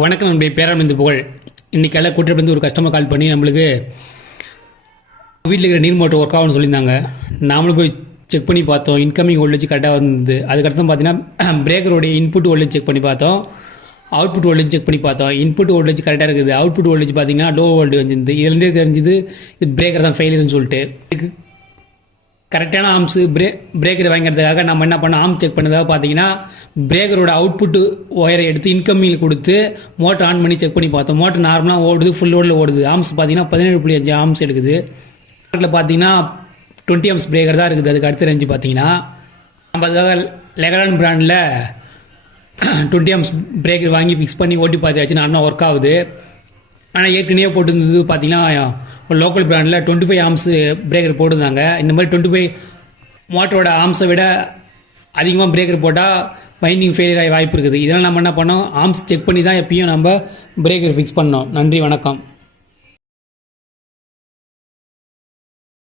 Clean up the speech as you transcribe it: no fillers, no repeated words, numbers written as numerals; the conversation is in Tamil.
வணக்கம் நம்முடைய பேரானந்த புகழ். இன்றைக்கி எல்லாம் கூட்டிட்டு ஒரு கஸ்டமர் கால் பண்ணி நம்மளுக்கு வீட்டில் இருக்கிற நீர் மோட்டர் ஒர்க் ஆகும்னு சொல்லியிருந்தாங்க. நாமளும் போய் செக் பண்ணி பார்த்தோம். இன்கமிங் வோல்டேஜ் கரெக்டாக வந்தது. அதுக்கடுத்து பார்த்தீங்கன்னா பிரேக்கருடைய இன்புட் வோல்டேஜ் செக் பண்ணி பார்த்தோம், அவுட்புட் வோல்டேஜ் செக் பண்ணி பார்த்தோம். இன்புட் வோல்டேஜ் கரெக்டாக இருக்குது, அவுட்புட் வோல்டேஜ் பார்த்தீங்கன்னா லோ வோல்டேஜ் வந்துருந்து. இதுலேருந்தே தெரிஞ்சுது இது பிரேக்கர் தான் ஃபெயிலியர்னு சொல்லிட்டு. இதுக்கு கரெக்டான ஆம்ஸு பிரேக்கர் வாங்கிறதுக்காக நம்ம என்ன பண்ணோம், ஆம் செக் பண்ணதாக பார்த்தீங்கன்னா பிரேக்கரோட அவுட்புட்டு ஒயரை எடுத்து இன்கமிங்கில் கொடுத்து மோட்டர் ஆன் பண்ணி செக் பண்ணி பார்த்தோம். மோட்டர் நார்மலாக ஓடுது, ஃபுல் லோடில் ஓடுது. ஆம்ஸ் பார்த்தீங்கன்னா 17.5 ஆம்ஸ் எடுக்குது. மார்க்கெட்டில் பார்த்தீங்கன்னா 20 ஆம்ஸ் பிரேக்கர் தான் இருக்குது. அதுக்கு அடுத்த ரேஞ்சு பார்த்தீங்கன்னா நம்ம அதுக்காக லெகலான் பிராண்டில் 20 ஆம்ஸ் பிரேக்கர் வாங்கி ஃபிக்ஸ் பண்ணி ஓட்டி பார்த்தாச்சு. நான் ஒர்க் ஆகுது. ஆனால் ஏற்கனவே போட்டுருந்தது பார்த்தீங்கன்னா லோக்கல் பிராண்டில் 25 ஆம்ஸ் பிரேக்கர் போட்டுருந்தாங்க. இந்த மாதிரி 25 மோட்டரோட ஆம்ஸை விட அதிகமாக பிரேக்கர் போட்டால் வைண்டிங் ஃபெயிலியர் ஆகி வாய்ப்பு இருக்குது. இதெல்லாம் நம்ம என்ன பண்ணோம், ஆம்ஸ் செக் பண்ணி தான் எப்பயும் நம்ம பிரேக்கர் ஃபிக்ஸ் பண்ணோம். நன்றி, வணக்கம்.